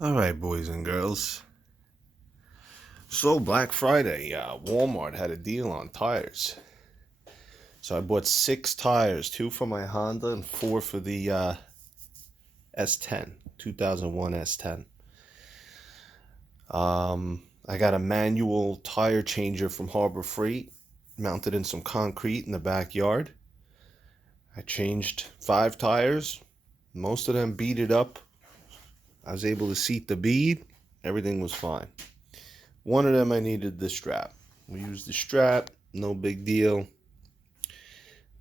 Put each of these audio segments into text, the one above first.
Alright, boys and girls. So, Black Friday, Walmart had a deal on tires. So, I bought 6 tires, 2 for my Honda and 4 for the S10, 2001 S10. I got a manual tire changer from Harbor Freight, mounted in some concrete in the backyard. I changed 5 tires, most of them beaded up. I was able to seat the bead, everything was fine. One of them I needed the strap. We used the strap, no big deal.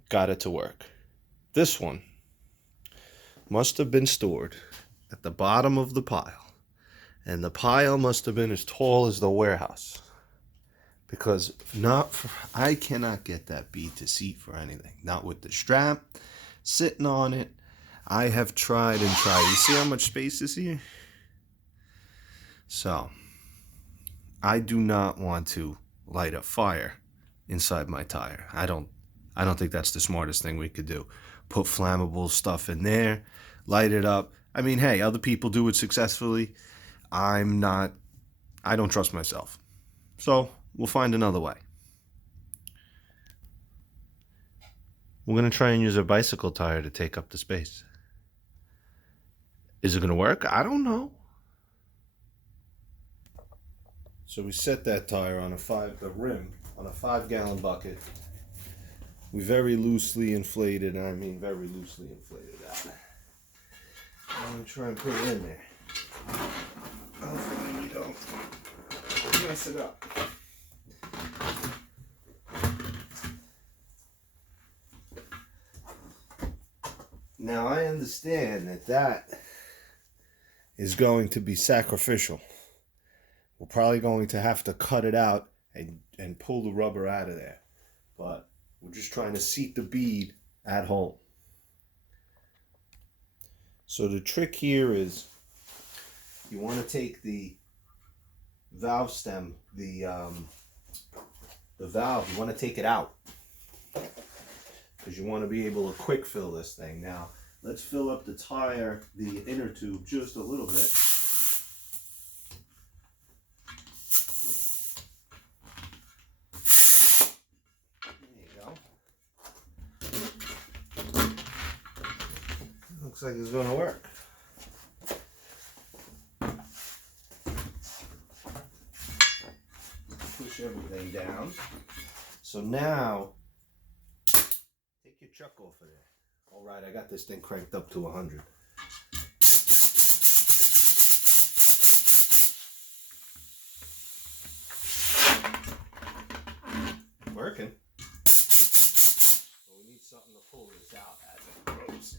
Got it to work. This one must have been stored at the bottom of the pile. And the pile must have been as tall as the warehouse. Because I cannot get that bead to seat for anything. Not with the strap sitting on it. I have tried and tried. You see how much space is here? So, I do not want to light a fire inside my tire. I don't think that's the smartest thing we could do. Put flammable stuff in there, light it up. I mean, hey, other people do it successfully. I don't trust myself. So, we'll find another way. We're going to try and use a bicycle tire to take up the space. Is it going to work? I don't know. So we set that tire on the rim on a 5-gallon bucket. We very loosely inflated, and I mean very loosely inflated that. I'm going to try and put it in there. Hopefully we don't mess it up. Now I understand that is going to be sacrificial. We're probably going to have to cut it out and pull the rubber out of there. But we're just trying to seat the bead at home. So the trick here is you want to take the valve stem, the valve, you want to take it out. Because you want to be able to quick fill this thing. Now, let's fill up the tire, the inner tube, just a little bit. Looks like it's going to work. Push everything down. So now, take your chuck off of there. All right, I got this thing cranked up to 100. Working. So we need something to pull this out as it grows.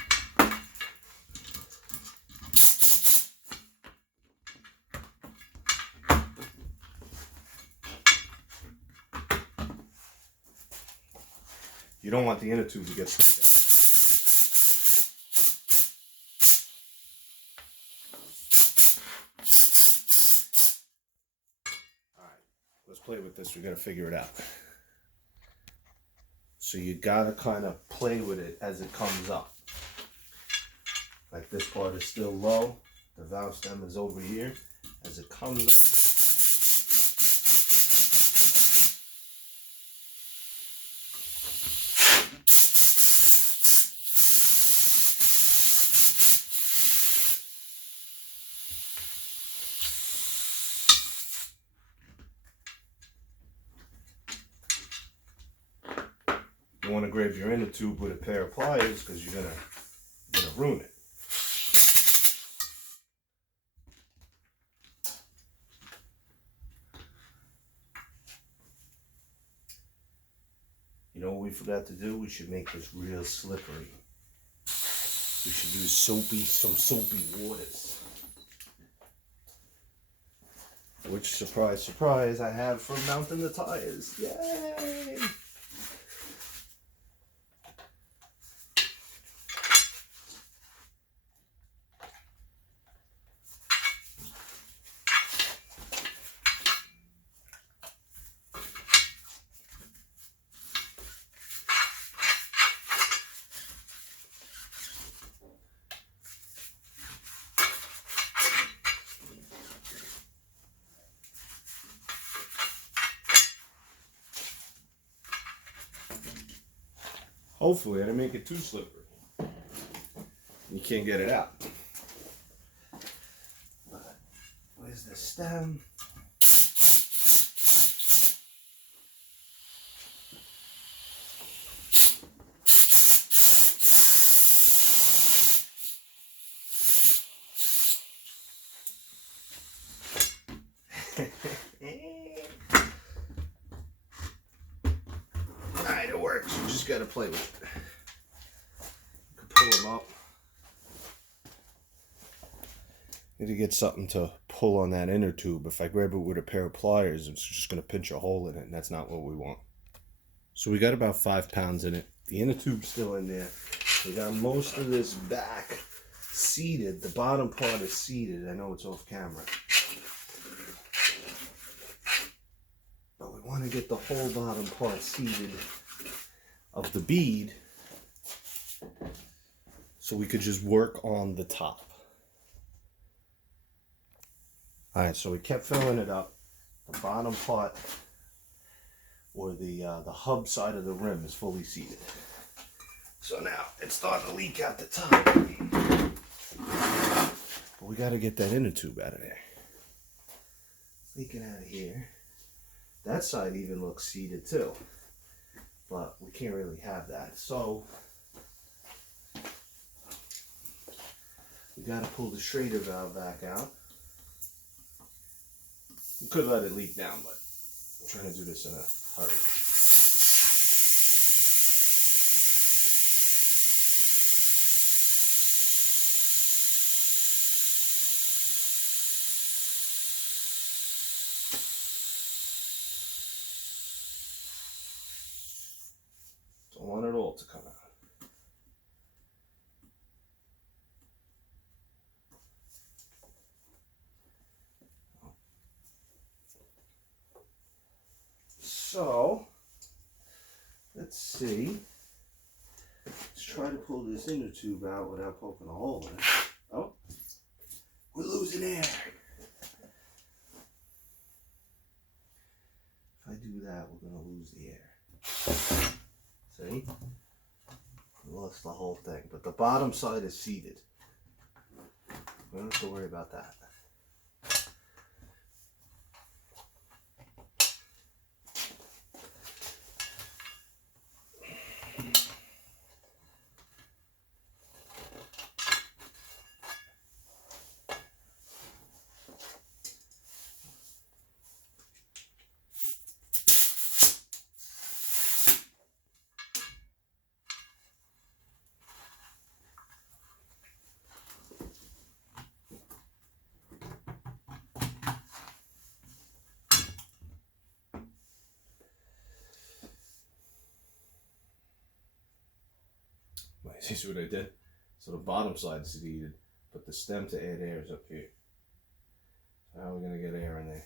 You don't want the inner tube to get stuck in. Alright, let's play with this. We gotta figure it out. So you gotta kind of play with it as it comes up. Like this part is still low. The valve stem is over here. As it comes up, you want to grab your inner tube with a pair of pliers because you're gonna ruin it. You know what we forgot to do? We should make this real slippery. We should use some soapy waters. Which, surprise, surprise, I have for mounting the tires. Yay! Hopefully I didn't make it too slippery. You can't get it out. But where's the stem? Alright, it works. You just gotta play with it. You can pull them up. Need to get something to pull on that inner tube. If I grab it with a pair of pliers, it's just gonna pinch a hole in it, and that's not what we want. So we got about 5 pounds in it. The inner tube's still in there. We got most of this back seated. The bottom part is seated. I know it's off camera. But we want to get the whole bottom part seated of the bead so we could just work on the top. Alright, so we kept filling it up. The bottom part, or the hub side of the rim, is fully seated. So now it's starting to leak out the top. But we got to get that inner tube out of there. It's leaking out of here. That side even looks seated too, but we can't really have that. So we got to pull the Schrader valve back out. We could let it leak down, but I'm trying to do this in a hurry. Don't want it all to come out. So, let's see. Let's try to pull this inner tube out without poking a hole in it. Oh, we're losing air. If I do that, we're going to lose the air. See? We lost the whole thing. But the bottom side is seated. We don't have to worry about that. See what I did? So the bottom side is seated, but the stem to add air is up here. So how are we going to get air in there?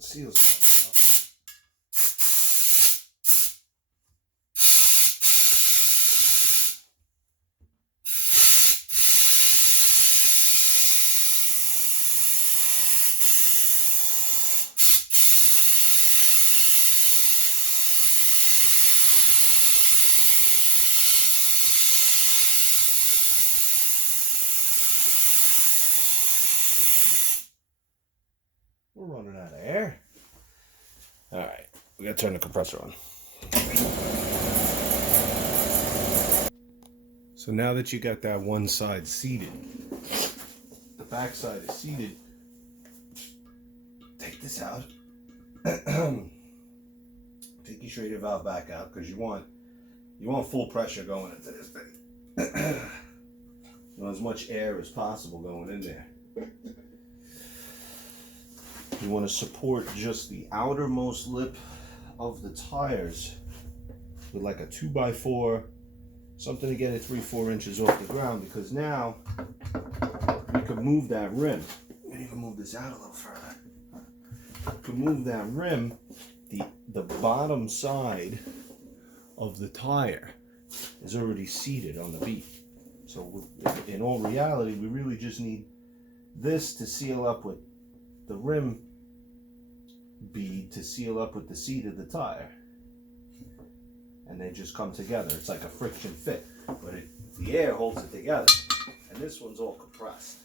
Seals coming out. We're running out of air. All right, we gotta turn the compressor on. So now that you got that one side seated, the back side is seated. Take this out. Take your Schrader valve back out because you want full pressure going into this thing. You want as much air as possible going in there. You want to support just the outermost lip of the tires with like a 2x4, something to get it 3-4 inches off the ground, because now you can move that rim. I'm gonna even move this out a little further. You can move that rim, the bottom side of the tire is already seated on the bead. So in all reality, we really just need this to seal up with the rim bead to seal up with the seat of the tire. And they just come together. It's like a friction fit, but the air holds it together. And this one's all compressed.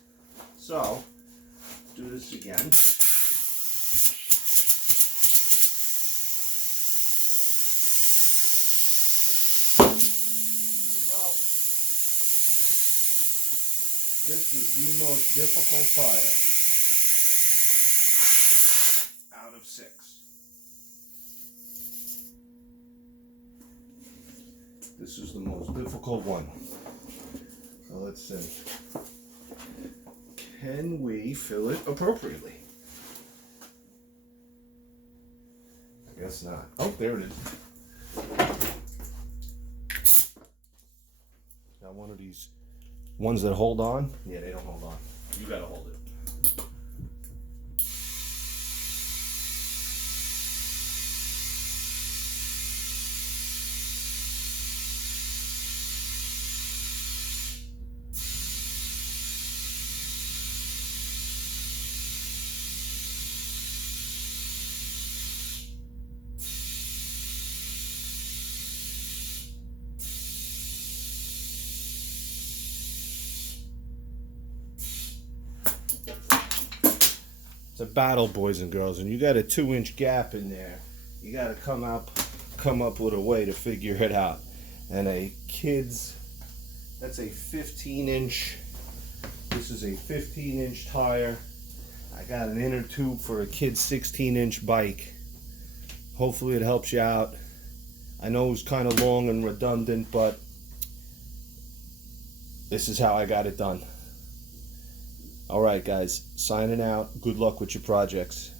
So, let's do this again. This was the most difficult tire out of 6. This is the most difficult one. So let's see. Can we fill it appropriately? I guess not. Oh, there it is. Got one of these ones that hold on. Yeah, they don't hold on. You gotta hold it. It's a battle, boys and girls, and you got a 2-inch gap in there. You got to come up with a way to figure it out. And a kid's, that's a 15-inch. This is a 15-inch tire. I got an inner tube for a kid's 16-inch bike. Hopefully it helps you out. I know it's kind of long and redundant, but this is how I got it done. All right, guys, signing out. Good luck with your projects.